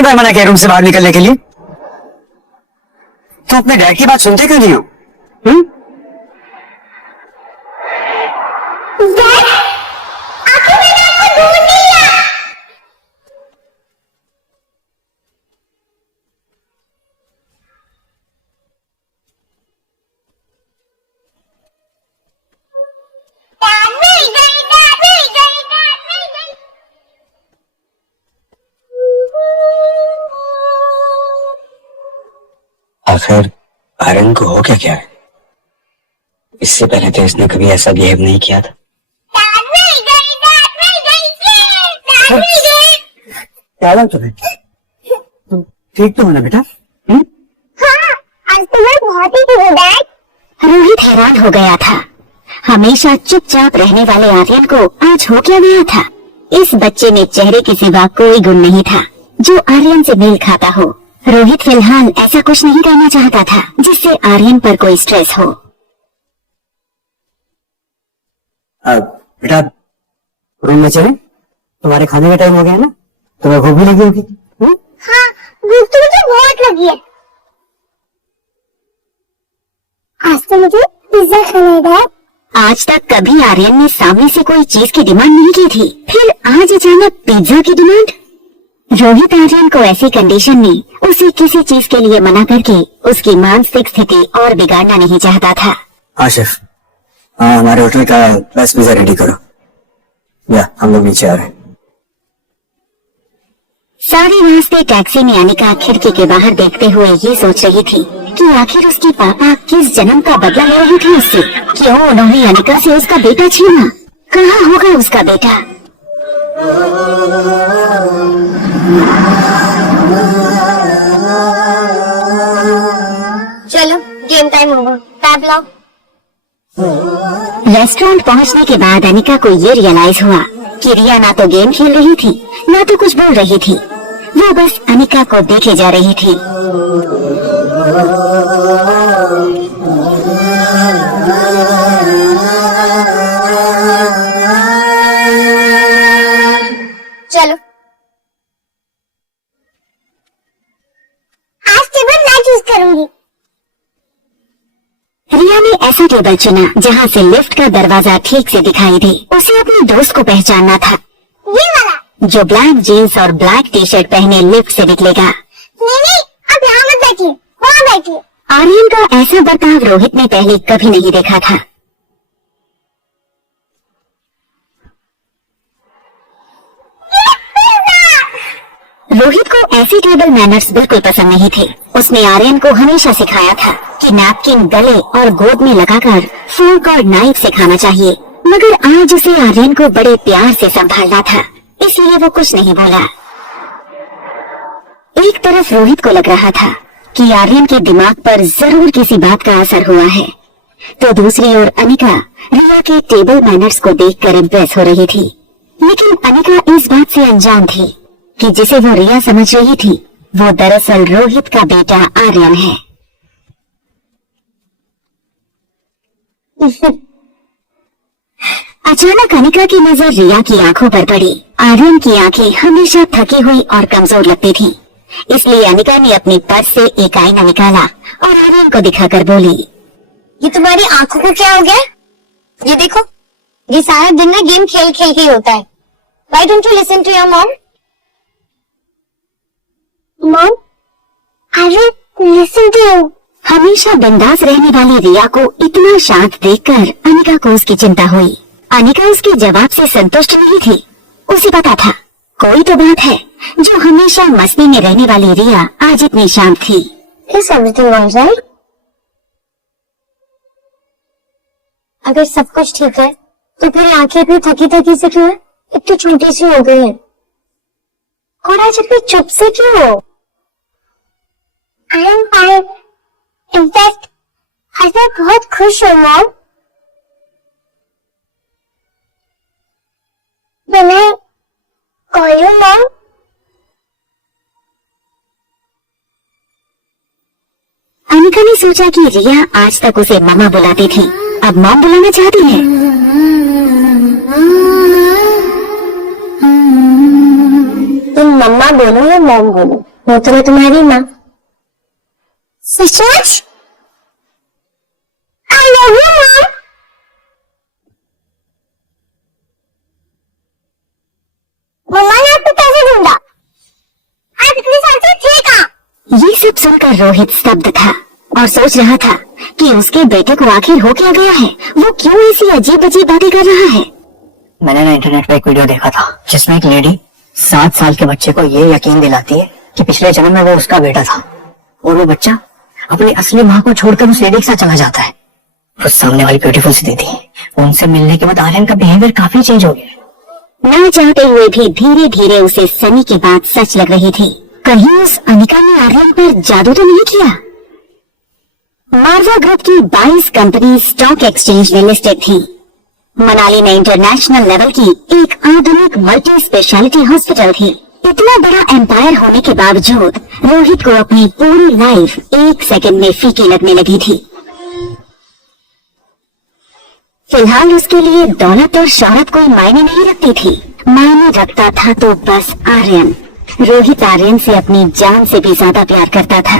कितनी बार मना किया रूम से बाहर निकलने के लिए? तो अपने डैड की बात सुनते क्यों नहीं हो? आखिर आर्यन को हो क्या है? इससे पहले तो इसने कभी ऐसा बिहेव नहीं किया था। क्या बात है? तुम ठीक तो हो ना बेटा? हाँ, आज तो मैं बहुत ही ठीक हूँ डैड। रोहित हैरान हो गया था। हमेशा चुपचाप रहने वाले आर्यन को आज हो क्या गया था? इस बच्चे में चेहरे के सिवा कोई गुण नहीं था जो आर्यन से मेल खाता हो। रोहित फिलहाल ऐसा कुछ नहीं करना चाहता था जिससे आर्यन पर कोई स्ट्रेस हो। बेटा रूम में चले? तुम्हारे खाने का टाइम हो गया ना? तुम्हें भूख भी लगी होगी? हाँ, भूख तो मुझे बहुत लगी है। आज तो मुझे पिज्जा खाना है डैड। आज तक कभी आर्यन ने सामने से कोई चीज की डिमांड नहीं की थी, फिर आज अचानक पिज्जा की डिमांड। रोहित आर्यन को ऐसी कंडीशन में उसे किसी चीज के लिए मना करके उसकी मानसिक स्थिति और बिगाड़ना नहीं चाहता था। आशिफ, हमारे होटल का बेस्ट पिज्जा रेडी करो। या हम लोग नीचे आ रहे हैं। सारे रास्ते टैक्सी में अनिका खिड़की के बाहर देखते हुए ये सोच रही थी कि आखिर उसके पापा किस जन्म का बदला ले रहे थे उससे। क्यों उन्होंने अनिका से उसका बेटा छीना? कहाँ होगा उसका बेटा? चलो गेम टाइम होगा, टैब लाओ। रेस्टोरेंट पहुंचने के बाद अनिका को ये रियलाइज हुआ कि रिया ना तो गेम खेल रही थी ना तो कुछ बोल रही थी। वो बस अनिका को देखे जा रही थी। चलो आज टेबल मैं चूज करूंगी। रिया ने ऐसा टेबल चुना जहाँ से लिफ्ट का दरवाजा ठीक से दिखाई दे। उसे अपने दोस्त को पहचानना था, ये वाला जो ब्लैक जीन्स और ब्लैक टी शर्ट पहने लिफ्ट से निकलेगा। नहीं, अब यहाँ मत बैठिए, वहाँ बैठिए। आर्यन का ऐसा बर्ताव रोहित ने पहले कभी नहीं देखा था। रोहित को ऐसे टेबल मैनर्स बिल्कुल पसंद नहीं थे। उसने आर्यन को हमेशा सिखाया था कि नैपकिन गले और गोद में लगाकर फोर्क और नाइफ से खाना चाहिए, मगर आज उसे आर्यन को बड़े प्यार से संभालना था, इसलिए वो कुछ नहीं बोला। एक तरफ रोहित को लग रहा था कि आर्यन के दिमाग पर जरूर किसी बात का असर हुआ है, तो दूसरी ओर अनिका रिया के टेबल मैनर्स को देखकर इम्प्रेस हो रही थी। लेकिन अनिका इस बात से अनजान थी कि जिसे वो रिया समझ रही थी वो दरअसल रोहित का बेटा आर्यन है। अचानक अनिका की नजर रिया की आंखों पर पड़ी। आर्यन की आंखें हमेशा थकी हुई और कमजोर लगती थीं, इसलिए अनिका ने अपने पर्स से एक आईना निकाला और आर्यन को दिखाकर बोली, ये तुम्हारी आंखों को क्या हो गया? ये देखो, ये सारा दिन ना गेम खेल खेल के ही होता है। Why don't you listen to your mom? Mom, I will listen to you. हमेशा बिंदास रहने वाली रिया को इतना शांत देखकर अनिका को उसकी चिंता हुई। अनिका उसके जवाब से संतुष्ट नहीं थी। उसे पता था कोई तो बात है जो हमेशा मस्ती में रहने वाली रिया आज इतनी शांत थी। Is everything all right? अगर सब कुछ ठीक है तो फिर आंखें इतनी थकी थकी से क्यों है? इतनी छोटी सी हो गई है और आज इतनी चुप से क्यों हो? I am fine. In fact, आज मैं बहुत खुश हूँ mom. When I call you mom? Anika ने सोचा कि रिया आज तक उसे मामा बुलाती थी, अब मॉम बुलाना चाहती है। तुम मम्मा बोलो या मॉम बोलो? वो तो मैं तुम्हारी माँ। सच? I love you mom. मम्मा ने आपको कैसे ढूंढा? आप इतने साल से थे कहाँ? ये सब सुनकर रोहित स्तब्ध था और सोच रहा था कि उसके बेटे को आखिर हो क्या गया है। वो क्यों ऐसी अजीब अजीब बातें कर रहा है। मैंने ना इंटरनेट पे एक वीडियो देखा था जिसमें एक लेडी 7 साल के बच्चे को ये यकीन दिलाती है कि पिछले जन्म में वो उसका बेटा था, और वो बच्चा अपनी असली माँ को छोड़कर उस लेडी के साथ चला जाता है। उस सामने वाली ब्यूटीफुल सी दीदी, उनसे मिलने के बाद आर्यन का बिहेवियर काफी चेंज हो गया। ना चाहते हुए भी धीरे धीरे उसे सनी की बात सच लग रही थी। कहीं उस अनिका ने आर्यन पर जादू तो नहीं किया। मारवा ग्रुप की 22 कंपनी स्टॉक एक्सचेंज में लिस्टेड थी। मनाली में इंटरनेशनल लेवल की एक आधुनिक मल्टी स्पेशलिटी हॉस्पिटल थी। इतना बड़ा एम्पायर होने के बावजूद रोहित को अपनी पूरी लाइफ 1 सेकंड में फीकी लगने लगी थी। फिलहाल उसके लिए दौलत और शोहरत कोई मायने नहीं रखती थी। मायने रखता था तो बस आर्यन। रोहित आर्यन से अपनी जान से भी ज्यादा प्यार करता था,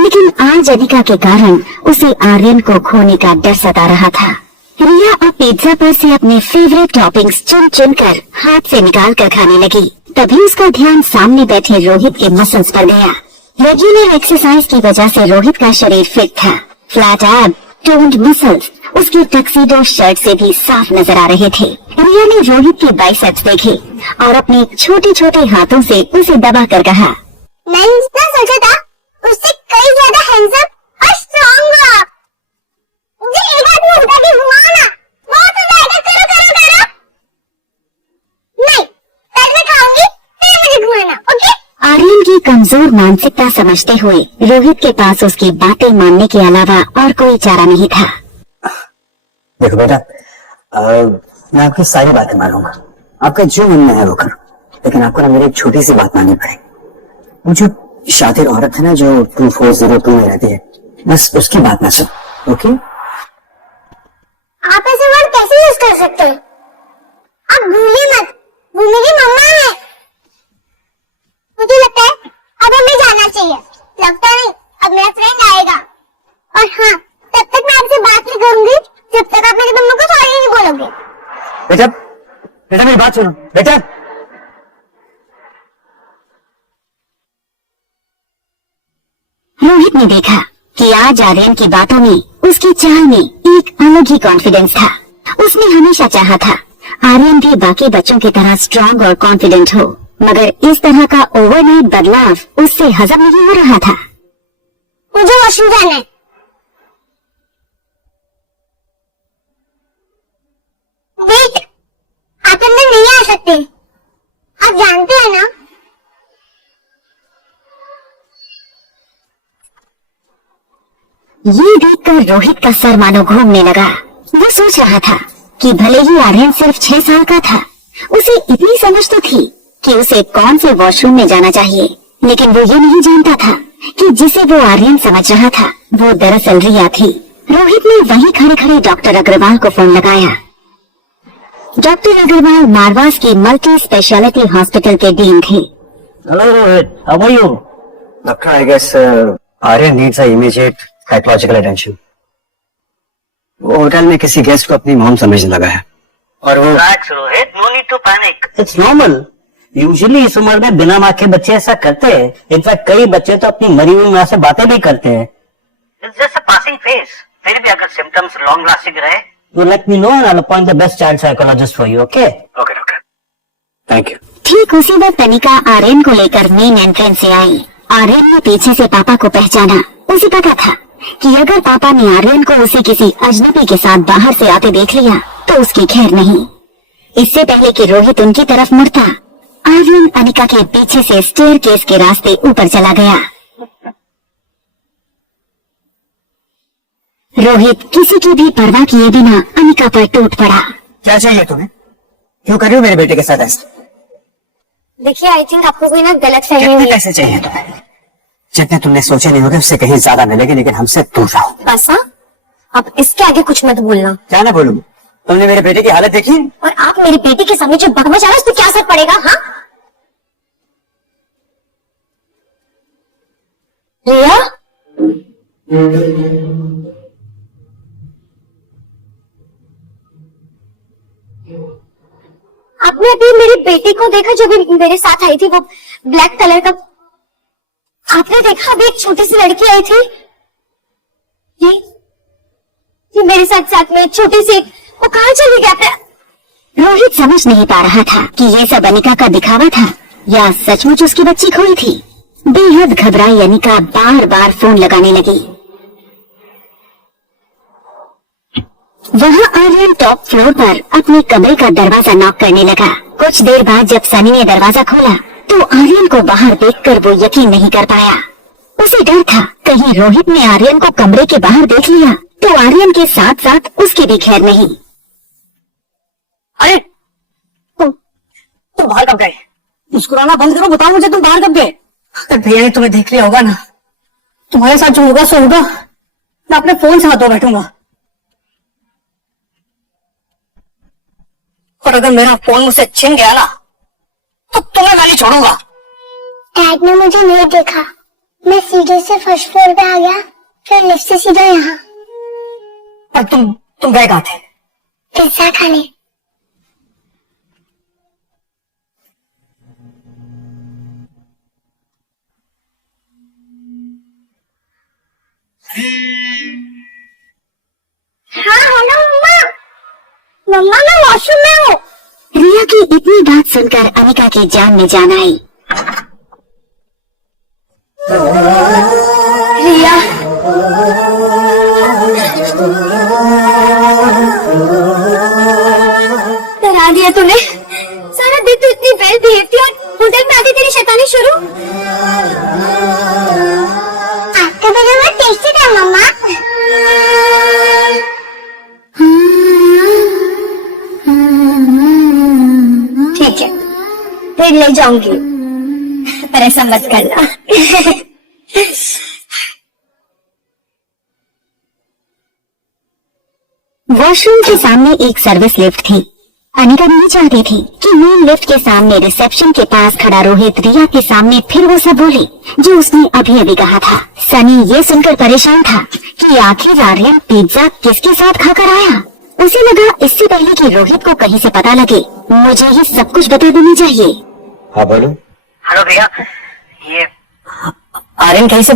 लेकिन आज अनिका के कारण उसे आर्यन को खोने का डर सता रहा था। रिया और पिज्जा पर से अपने फेवरेट टॉपिंग्स चुन चुन कर हाथ से निकाल कर खाने लगी। तभी उसका ध्यान सामने बैठे रोहित के मसल्स पर गया। रेगुलर एक्सरसाइज की वजह से रोहित का शरीर फिट था। फ्लैट एब, टोन्ड मसल्स उसकी टक्सीडो शर्ट से भी साफ नजर आ रहे थे। रिया ने रोहित के बाइसेप्स देखे और अपने छोटे छोटे हाथों से उसे दबा कर कहा, मैंने जितना सोचा था उससे कई ज्यादा हैंडसम और स्ट्रॉन्ग हो आप। मुझे एक आदमी उठा के घुमाओ ना, बहुत हो जाएगा, करो करो करो। नहीं, पहले मैं खाऊंगी फिर मुझे घुमाना, ओके? आर्यन की कमजोर मानसिकता समझते हुए रोहित के पास उसकी बातें मानने के अलावा और कोई चारा नहीं था। देखो बेटा, मैं आपकी सारी बातें मानूंगा, आपका जो मन में है वो करो, लेकिन आपको ना मेरी एक छोटी सी बात माननी पड़ेगी। वो जो शातिर औरत है ना जो 2402 में रहती है, बस उसकी बात ना सुनो, ओके? आप ऐसे वर्ड कैसे यूज कर सकते हैं? आप भूलिए मत, वो मेरी मम्मा है। मुझे लगता है अब हमें जाना चाहिए। लगता नहीं, अब मेरा फ्रेंड आएगा। और हाँ, तब तक मैं आपसे बात नहीं करूंगी जब तक आप मेरी मम्मा को सॉरी नहीं बोलोगे। बेटा, बेटा मेरी बात सुनो, बेटा। रोहित ने देखा कि आज आर्यन की बातों में, उसकी चाल में एक अलग ही कॉन्फिडेंस था। उसने हमेशा चाहा था आर्यन भी बाकी बच्चों की तरह स्ट्रांग और कॉन्फिडेंट हो, मगर इस तरह का ओवरनाइट बदलाव उससे हजम नहीं हो रहा था। मुझे वॉशरूम जाना है। वेट, आप अंदर नहीं आ सकते, आप जानते हैं ना? ये देखकर रोहित का सर मानो घूमने लगा। वो सोच रहा था कि भले ही आर्यन सिर्फ 6 साल का था, उसे इतनी समझ तो थी कि उसे कौन से वॉशरूम में जाना चाहिए, लेकिन वो ये नहीं जानता था कि जिसे वो आर्यन समझ रहा था वो दरअसल रिया थी। रोहित ने वहीं खड़े खड़े डॉक्टर अग्रवाल को फोन लगाया। डॉक्टर अग्रवाल मारवास की मल्टी स्पेशलिटी हॉस्पिटल के डीन थे। Hello Rohit, how are you? Doctor, I guess Aryan needs a immediate psychological attention. वो होटल में किसी गेस्ट को अपनी मॉम समझने लगा है और वो Relax, Rohit. No need to panic. It's normal. Usually इस उम्र में बिना माँ के बच्चे ऐसा करते हैं। इनफैक्ट कई बच्चे तो अपनी मरी हुई माँ से बातें भी करते हैं। It's just a passing phase. फिर भी अगर symptoms long lasting रहे, You let me know and I'll appoint the best child psychologist for you, okay? okay, doctor. Thank you. ठीक उसी वक्त अनिका आर्यन को लेकर मेन एंट्रेंस से आई। आर्यन ने पीछे से पापा को पहचाना। उसे पता था कि अगर पापा ने आर्यन को उसे किसी अजनबी के साथ बाहर से आते देख लिया तो उसकी खैर नहीं। इससे पहले कि रोहित उनकी तरफ मुड़ता, आर्यन अनिका के पीछे से स्टेयरकेस के रास्ते ऊपर चला गया। रोहित किसी की भी परवाह किए बिना अनिका पर टूट पड़ा। क्या चाहिए तुम्हें? क्यों कर रही हो मेरे बेटे के साथ ऐसा? देखिए, आई थिंक आपको कोई ना गलत फहमी कितने हुई है। पैसे चाहिए तुम्हें? जितने तुमने सोचे नहीं होंगे उससे कहीं ज्यादा मिलेंगे, लेकिन हमसे दूर रहो। पासा, अब इसके आगे कुछ मत बोलना। क्या ना बोलूं? तुमने मेरे बेटे की हालत देखी? और आप मेरी बेटी के सामने जो बकवास आ रहा है, उस पर क्या असर पड़ेगा? हाँ, रिया, आपने अभी मेरी बेटी को देखा जो भी मेरे साथ आई थी, वो ब्लैक कलर का? आपने देखा अभी एक छोटी सी लड़की आई थी, ये मेरे साथ साथ में छोटी सी, वो कहाँ चली गई? आपने? रोहित समझ नहीं पा रहा था कि ये सब अनिका का दिखावा था या सचमुच उसकी बच्ची खोई थी। बेहद घबराई अनिका बार बार फोन लगाने लगी। वहाँ आर्यन टॉप फ्लोर पर अपने कमरे का दरवाजा नॉक करने लगा। कुछ देर बाद जब सनी ने दरवाजा खोला तो आर्यन को बाहर देखकर वो यकीन नहीं कर पाया। उसे डर था कहीं रोहित ने आर्यन को कमरे के बाहर देख लिया तो आर्यन के साथ साथ उसकी भी खैर नहीं। अरे तुम बाहर कब गए? मुस्कुराना बंद करो, बताओ मुझे तुम बाहर कब गए? अगर भैया ने तुम्हें देख लिया होगा ना, तुम्हारे साथ जो होगा सो होगा। मैं अपने फोन से हाथों बैठूंगा, और अगर मेरा फोन मुझसे छिन गया ना तो तुम्हें मैं नहीं छोड़ूंगा। डैड ने मुझे नहीं देखा, मैं सीधे से फर्स्ट फ्लोर पे आ गया, फिर लिफ्ट से सीधा यहाँ। पर तुम गए कहाँ थे? पिज्जा खाने। हाँ हेलो मम्मा, मम्मा मैं वॉशरूम में हूँ। रिया की इतनी बात सुनकर अनिका की जान में जान आई। रिया, डरा दिया तूने। सारा दिन तू इतनी वेल बिहेव थी और होटल में आके तेरी शैतानी शुरू। आपका बना टेस्टी था मम्मा। ठीक है, फिर ले जाऊंगी, पर ऐसा मत करना। वॉशरूम के सामने एक सर्विस लिफ्ट थी। अनिका नहीं चाहती थी कि मेन लिफ्ट के सामने रिसेप्शन के पास खड़ा रोहित रिया के सामने फिर वो सब बोले जो उसने अभी अभी कहा था। सनी ये सुनकर परेशान था कि आखिर आर्यन पिज्जा किसके साथ खाकर आया। उसे लगा इससे पहले कि रोहित को कहीं से पता लगे मुझे ये सब कुछ बता देनी चाहिए। हाँ बोलो। हेलो भैया, ये आर्यन कहीं से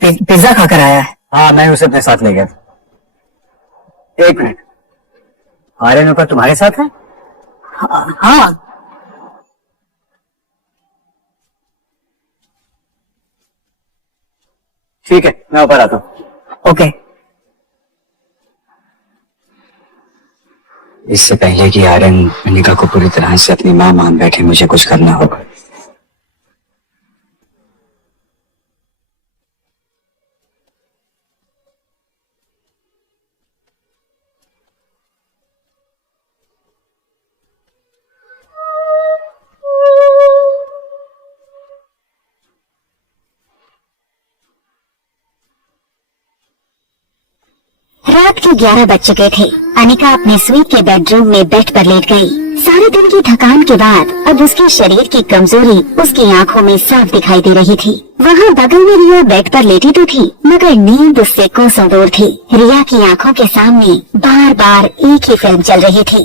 पिज्जा खाकर आया है। हाँ मैं उसे अपने साथ ले गया था। एक मिनट, आर्यन ऊपर तुम्हारे साथ है? हाँ, ठीक है मैं ऊपर आता हूँ। ओके। इससे पहले कि आर्यन अनिका को पूरी तरह से अपनी मां मान बैठे, मुझे कुछ करना होगा। रात के 11 बज चुके थे। अनिका अपने स्वीट के बेडरूम में बेड पर लेट गई। सारे दिन की थकान के बाद अब उसके शरीर की कमजोरी उसकी आंखों में साफ दिखाई दे रही थी। वहाँ बगल में रिया बेड पर लेटी तो थी मगर नींद उससे कोसों दूर थी। रिया की आंखों के सामने बार बार एक ही फिल्म चल रही थी।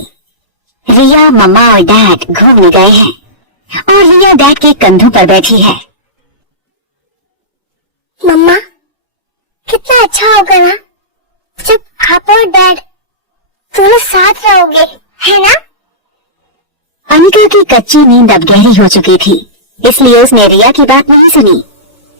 रिया, मम्मा और डैड घूमने गए हैं और रिया डैड के कंधों पर बैठी है। मम्मा, कितना अच्छा होगा ना जब आप और डैड दोनों साथ रहोगे, है ना? अनिका की कच्ची नींद अब गहरी हो चुकी थी, इसलिए उसने रिया की बात नहीं सुनी।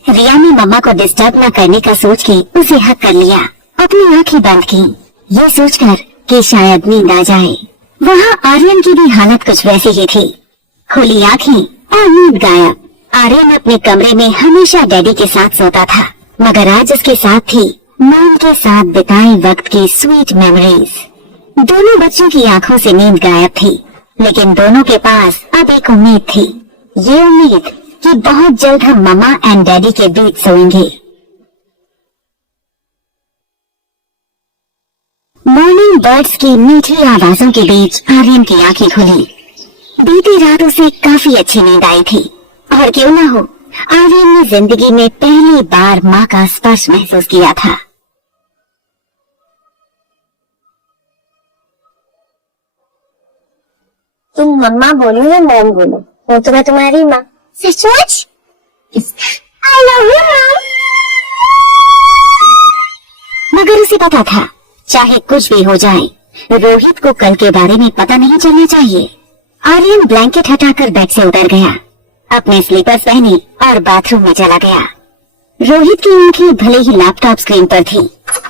रिया ने मम्मा को डिस्टर्ब न करने का सोच के उसे हक कर लिया। अपनी आंखें बंद की, ये सोचकर कि शायद नींद आ जाए। वहाँ आर्यन की भी हालत कुछ वैसी ही थी, खुली आंखें और नींद गायब। आर्यन अपने कमरे में हमेशा डैडी के साथ सोता था, मगर आज उसके साथ थी मॉम के साथ बिताए वक्त की स्वीट मेमोरीज। दोनों बच्चों की आंखों से नींद गायब थी, लेकिन दोनों के पास अब एक उम्मीद थी। ये उम्मीद कि बहुत जल्द हम मम्मा एंड डैडी के बीच सोएंगे। मॉर्निंग बर्ड्स की मीठी आवाजों के बीच आर्यन की आंखें खुली। बीती रात उसे काफी अच्छी नींद आई थी, और क्यों ना हो आर्यन ने जिंदगी में पहली बार माँ का स्पर्श महसूस किया था। तुम मम्मा बोलो या मॉम बोलो, वो तो मैं तुम्हारी माँ। सचमुच? आई लव यू मॉम। मगर उसे पता था चाहे कुछ भी हो जाए, रोहित को कल के बारे में पता नहीं चलना चाहिए। आर्यन ब्लैंकेट हटाकर बेड से उतर गया, अपने स्लीपर्स पहने और बाथरूम में चला गया। रोहित की आंखें भले ही लैपटॉप स्क्रीन पर थी,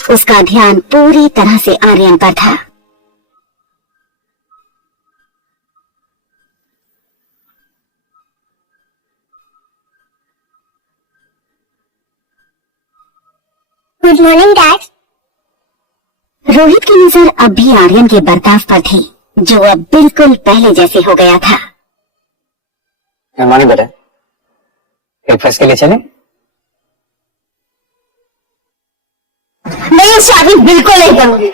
उसका ध्यान पूरी तरह से आर्यन पर था। Good morning dad. रोहित की नजर अब भी आर्यन के बर्ताव पर थी, जो अब बिल्कुल पहले जैसे हो गया था। मॉर्निंग बेटा, ब्रेकफास्ट के लिए चले? मैं ये शादी बिल्कुल नहीं करूंगी।